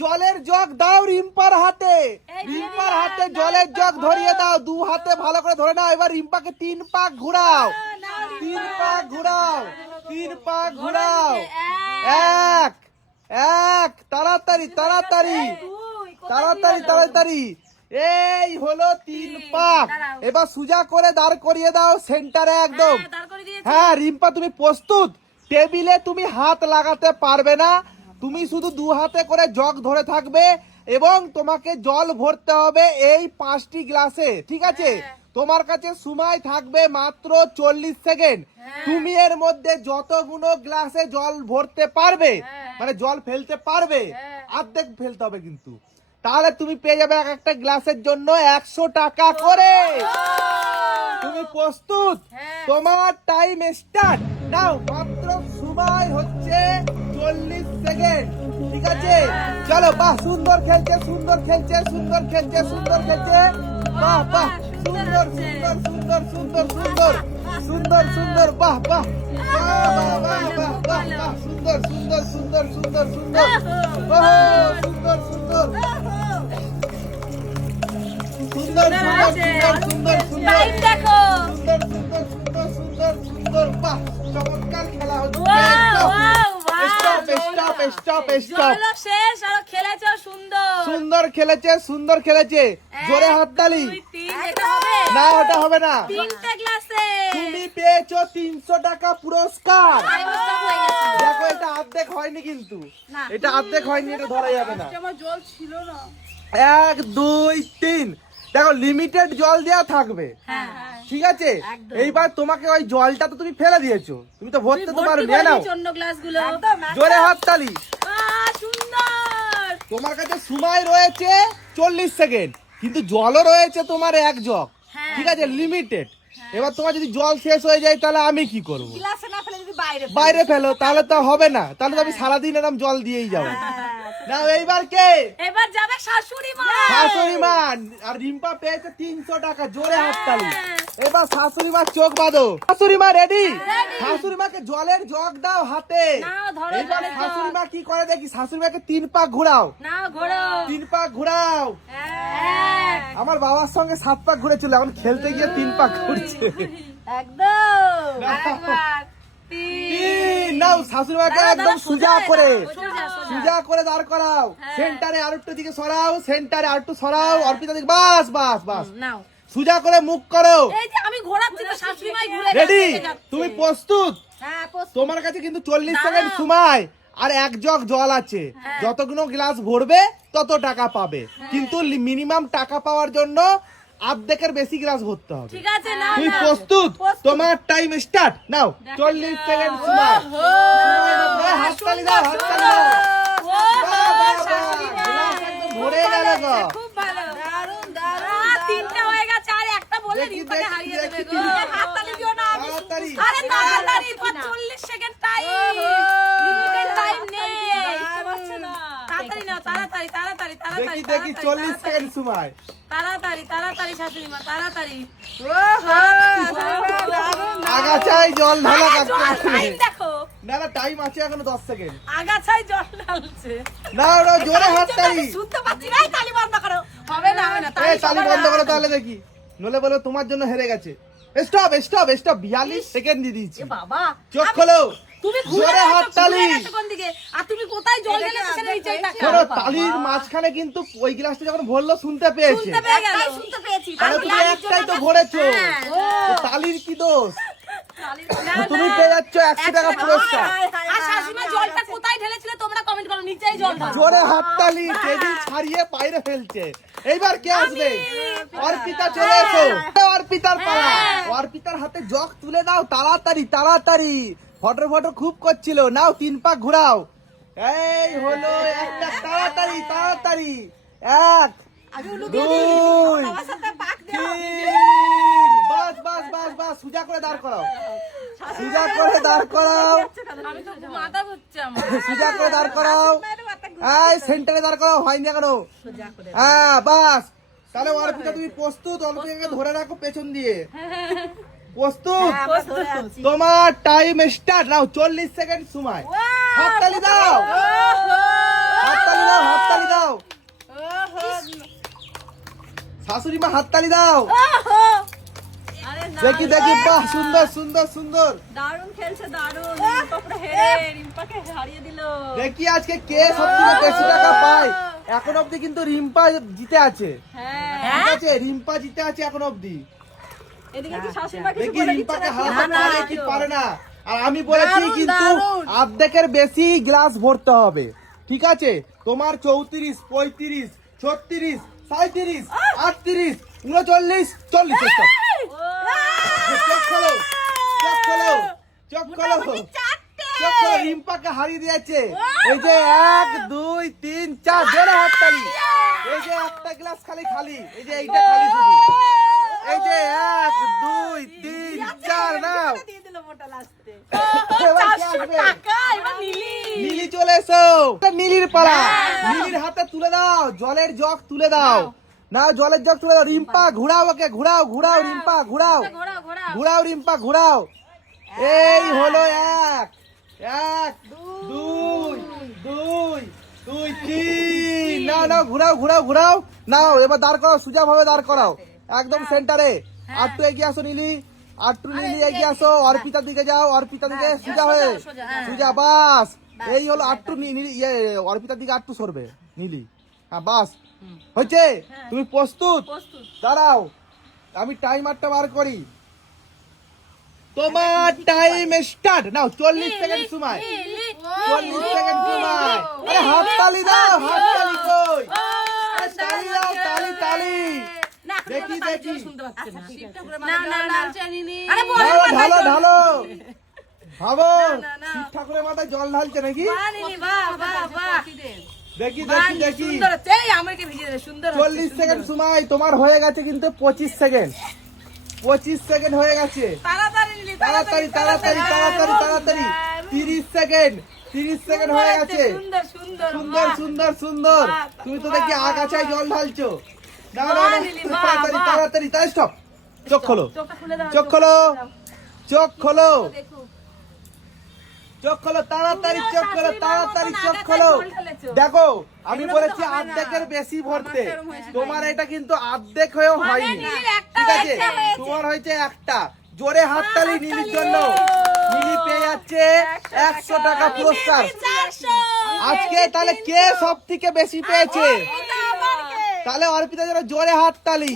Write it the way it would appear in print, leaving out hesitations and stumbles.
জলের জগ দাও রিম্পার হাতে, রিম্পার হাতে জলের জগ ধরিয়ে দাও, দু হাতে ভালো করে ধরে নাও। এবার রিম্পাকে 3 পাক ঘোরাও, 3 পাক ঘোরাও, 3 পাক ঘোরাও। এক এক, তাড়াতাড়ি তাড়াতাড়ি তাড়াতাড়ি তাড়াতাড়ি। এই হলো 3 পাক। এবার সোজা করে দাঁড় করিয়ে দাও সেন্টারে একদম। হ্যাঁ রিম্পা তুমি প্রস্তুত? টেবিলে তুমি হাত লাগাতে পারবে না, তুমি শুধু 2 হাতে করে জগ ধরে থাকবে এবং তোমাকে জল ভরতে হবে এই 5টি গ্লাসে, ঠিক আছে? তোমার কাছে সময় থাকবে মাত্র 40 সেকেন্ড। তুমি এর মধ্যে যতগুলো গ্লাসে জল ভরতে পারবে, মানে জল ফেলতে পারবে, অর্ধেক ফেলতে হবে কিন্তু, তাহলে তুমি পেয়ে যাবে এক একটা গ্লাসের জন্য 100 টাকা করে। তুমি প্রস্তুত? তোমার টাইম স্টার্ট নাও। মাত্র সময় হচ্ছে 40 সেকেন্ড, ঠিক আছে? চলো, বাহ, সুন্দর খেলছে, সুন্দর খেলছে, সুন্দর খেলছে, সুন্দর খেলছে, বাহ বাহ, সুন্দর সুন্দর সুন্দর সুন্দর সুন্দর সুন্দর সুন্দর, বাহ বাহ বাহ বাহ বাহ বাহ বাহ বাহ, সুন্দর সুন্দর সুন্দর সুন্দর সুন্দর, ওহ সুন্দর সুন্দর সুন্দর সুন্দর সুন্দর সুন্দর টাইম দেখো। সুন্দর সুন্দর সুন্দর সুন্দর সুন্দর, বাহ, চমৎকার খেলা হচ্ছে। Stop stop stop stop. জল শেষ আর খেলেছো সুন্দর। সুন্দর খেলেছে, সুন্দর খেলেছে, জোরে হাততালি। 1 2 3 এটা হবে না, ওটা হবে না। 3টে গ্লাসে তুমি পেয়েছো 300 টাকা পুরস্কার। টাইম স্টপ হয়ে গেছে। দেখো এটা অর্ধেক হয়নি কিন্তু, এটা অর্ধেক হয়নি, এটা ধরা যাবে না। আমার জল ছিল না। 1 2 3, দেখো লিমিটেড জল দেওয়া থাকবে, হ্যাঁ ঠিক আছে? এইবার তোমাকে ওই জলটা তো তুমি ফেলে দিয়েছো, তুমি তো ভরতে তো পারো, নিয়ে নাও। অন্য গ্লাসগুলো জোরে হাততালি। সুন্দর। তোমার কাছে সময় রয়েছে 40 সেকেন্ড, কিন্তু জলও রয়েছে তোমার 1 জগ, ঠিক আছে, লিমিটেড। এবার তোমার যদি জল শেষ হয়ে যায় তাহলে আমি কি করব? গ্লাসে না ফেলে যদি বাইরে ফেলো, তাহলে তো হবে না, তাহলে তো আমি সারাদিন এরকম জল দিয়েই যাবো। নাও এইবার কে? এবার যাবে শাশুড়ি মা। শাশুড়ি মা। আর রিম্পা পেয়েছে 300 টাকা, জোরে হাততালি। এবার শাশুড়ি মা চোখ বাঁধো। শাশুড়ি মা রেডি? শাশুড়ি মাকে জলের জগ দাও হাতে। নাও, ধরো এবার জলের জগ। শাশুড়ি মা কি করে দেখি, শাশুড়ি মাকে 3 পাক ঘোরাও, নাও ঘোরো। 3 পাক ঘোরাও। 1 আমার বাবার সঙ্গে 7 পাক ঘুরেছিল, এখন খেলতে গিয়ে 3 পাক ঘুরছে। একদম। নাও। আরেকবার 3 নাও, শাশুড়ি মাকে একদম সোজা করে, সোজা। সোজা করে দাঁড় করাও। সেন্টারে আরেকটু দিকে সরাও, সেন্টারে আরেকটু সরাও, অর্পিতা দিকে, বাস বাস বাস, নাও। সোজা করে মুখ করো। এই যে আমি ঘোরাচ্ছি তো শাশুড়ি মাই ঘুরে রেডি? যাচ্ছে। তুমি প্রস্তুত? হ্যাঁ প্রস্তুত। তোমার কাছে কিন্তু 40 সেকেন্ড সময় আর 1 জগ জল আছে, যতগুলো গ্লাস ভরবে তত টাকা পাবে, কিন্তু মিনিমাম টাকা পাওয়ার জন্য অর্ধেকের বেশি গ্লাস ভরতে হবে। ঠিক আছে নাও। তুমি নাও। প্রস্তুত? তোমার টাইম স্টার্ট নাও। 40 সেকেন্ড সময়। হাততালি দাও, হাততালি দাও। বাহ, বাহ, বাহ। গ্লাস একদম ভরে গেল গো। খুব ভালো। দারুণ দারুণ। 3টা হয়ে গেছে আর একটা বলে দেখি, রিম্পাকে দেখি, হারিয়ে দেবে দেখি। গো। হাততালি দিও না আমি। তাড়াতাড়ি। আরে তাড়াতাড়ি 40 সেকেন্ড টাইম। লিমিটেড টাইম নেই। তাড়াতাড়ি নাও, তাড়াতাড়ি তাড়াতাড়ি তাড়াতাড়ি। দেখি দেখি 40 সেকেন্ড সময়। তাড়াতাড়ি তাড়াতাড়ি শাশুড়ি মা তাড়াতাড়ি। আগাছায় জল ঢালা কাটতে টাইম দেখো। না না, টাইম আছে এখনো 10 সেকেন্ড। আগাছায় জল ঢালছে। না ওটা জোরে হাততালি। শুনতে পাচ্ছি না, এই তালি বন্ধ করো। হবে না হবে না। এই তালি বন্ধ করো তাহলে দেখি, নলে বলো তোমার জন্য হেরে গেছে। স্টপ স্টপ স্টপ, 42 সেকেন্ড দিয়ে দিয়েছি। এ বাবা চোখ খোলো। তুমি জোরে হাততালি। কোন দিকে? আর তুমি কোথায় জল ঢেলেছো সেটা নিচেই তাকাও। শোনো, তালির মাঝখানে কিন্তু ওই গ্লাসটা যখন ভরলো শুনতে পেয়েছে, শুনতে পেয়ে গেল। শুনতে পেয়েছি। তাহলে তুমি একটাই তো ভরেছো, তো তালির কি দোষ? তুমি পেয়ে যাচ্ছ 100 টাকা পুরস্কার। আর শাশুড়িমা জলটা কোথায় ঢেলেছিল তোমরা কমেন্ট করো, নিচেই জল ঢালো। জোরে হাততালি, টেবিল ছাড়িয়ে বাইরে ফেলছে। এইবার কে আসবে? অর্পিতা চলে এসো। অর্পিতার পালা। অর্পিতার হাতে জগ তুলে দাও, তাড়াতাড়ি তাড়াতাড়ি। ফটো ফটো খুব করছিল, নাও 3 পাক ঘোরাও। এই হলো একটা, তাড়াতাড়ি তাড়াতাড়ি। 1 2 3, বাস বাস বাস বাস, সোজা করে দাঁড় করাও, সোজা করে দাঁড় করাও, আমি তো মাথা ঘুরছে আমার। সোজা করে দাঁড় করাও। এই সেন্টারে দাঁড় করাও, হয়নি এখনো। হ্যাঁ বাস, তাহলে অর্পিতা তুমি প্রস্তুত? অর্পিতাকে ধরে রাখো পেছন দিয়ে। প্রস্তুত? তোমার টাইম স্টার্ট নাও। 40 সেকেন্ড সময়। হাততালি দাও, হাততালি দাও, হাততালি দাও। শাশুড়ি মা হাততালি দাও। আরে না, দেখি দেখি, বাহ, সুন্দর সুন্দর সুন্দর। দারুণ খেলছে, দারুণ। রিম্পা পুরো হেরে রিম্পাকে হারিয়ে দিল। দেখি আজকে কে সবথেকে বেশি টাকা পায়। এখন অবধি কিন্তু রিম্পা জিতে আছে। হ্যাঁ, ঠিক আছে, রিম্পা জিতে আছে এখন অবধি। এদিকে কি শাশুড়িমা কিছু দেখি বলে দিচ্ছে রিম্পাকে নাকি? হারাতে না, পারে কি পারে না। আর আমি বলেছি কিন্তু অর্ধেকের বেশি গ্লাস ভরতে হবে। ঠিক আছে, তোমার 34, 35, 36, 37, 38, 39, 40। চোখ খোলো, চোখ খোলো, চোখ খোলো, চোখ খোলো। রিম্পাকে হারিয়ে দিয়েছে। এই যে 1, 2, 3, 4, জোরে হাততালি। এই যে একটা গ্লাস খালি খালি, এই যে এইটা খালি শুধু। এই যে 1, 2, 3, 4 নাও। দিয়ে দিল মোটা লাস্টে। এবার কে আসবে? টাকা এবার নিলি। নীলি চলে এসো। এটা নীলির পালা। নীলির হাতে তুলে দাও জলের জগ, তুলে দাও না, জলের জগ তুলে দাও। রিম্পা ঘুরাও, ওকে ঘুরাও, ঘুরাও রিম্পা, ঘুরাও, ঘোড়া ঘোড়া ঘুরাও রিম্পা, ঘুরাও। এই হলো 1, 1, 2, 2, 2, 3। নাও নাও, ঘুরাও ঘুরাও ঘুরাও। নাও এবার দাঁড় করাও, সোজা ভাবে দাঁড় করাও, একদম সেন্টারে। আটটু এগিয়ে আসো নীলি, আটটু নীলি এগিয়ে আসো। অর্পিতার দিকে যাও, অর্পিতার দিকে সোজা হয়ে, সোজা, বাস। এই হলো আটটু নীলি, অর্পিতার দিকে আটটু সরবে নীলি। হ্যাঁ বাস, হয়েছে। তুমি প্রস্তুত? দাঁড়াও, আমি টাইমারটা বার করি। তোমার টাইম স্টার্ট। নাও 40 সেকেন্ড সময়, 40 সেকেন্ড সময়। আরে হাততালি দাও, হাততালি কই? আরে তালি দাও, তালি তালি। দেখি দেখি, আরে ঢালো ঢালো ঢালো। ভাবো শিব ঠাকুরের মাথায় জল ঢালছে নাকি? দেখি দেখি দেখি। সুন্দর হচ্ছে, এই আমাকে ভিজিয়ে দে, সুন্দর হচ্ছে, 40 সেকেন্ড সময় তোমার হয়ে গেছে কিন্তু 25 সেকেন্ড। 25 সেকেন্ড হয়ে গেছে। তাড়াতাড়ি নিলি, তাড়াতাড়ি তাড়াতাড়ি তাড়াতাড়ি তাড়াতাড়ি। 30 সেকেন্ড, 30 সেকেন্ড হয়ে গেছে। সুন্দর সুন্দর সুন্দর সুন্দর সুন্দর। তুমি তো দেখি আগাছায় জল ঢালছো। না না না, তাড়াতাড়ি তাড়াতাড়ি তাই, স্টপ। চোখ খোলো, চোখটা খুলে দাও, চোখ খোলো, চোখ খোলো, চোখ খোলো, তাড়াতাড়ি চোখ খোলো, তাড়াতাড়ি চোখ খোলো। দেখো আমি বলেছি অর্ধেকের বেশি ভরতে, তোমার এটা কিন্তু অর্ধেক হয়েও হয়নি। ঠিক আছে, তোমার হয়েছে একটা। জোরে হাততালি নীলির জন্য। নীলি পেয়ে যাচ্ছে 100 টাকা পুরস্কার। আজকে তাহলে কে সব থেকে বেশি পেয়েছে? তাহলে অর্পিতা জন্য জোরে হাততালি।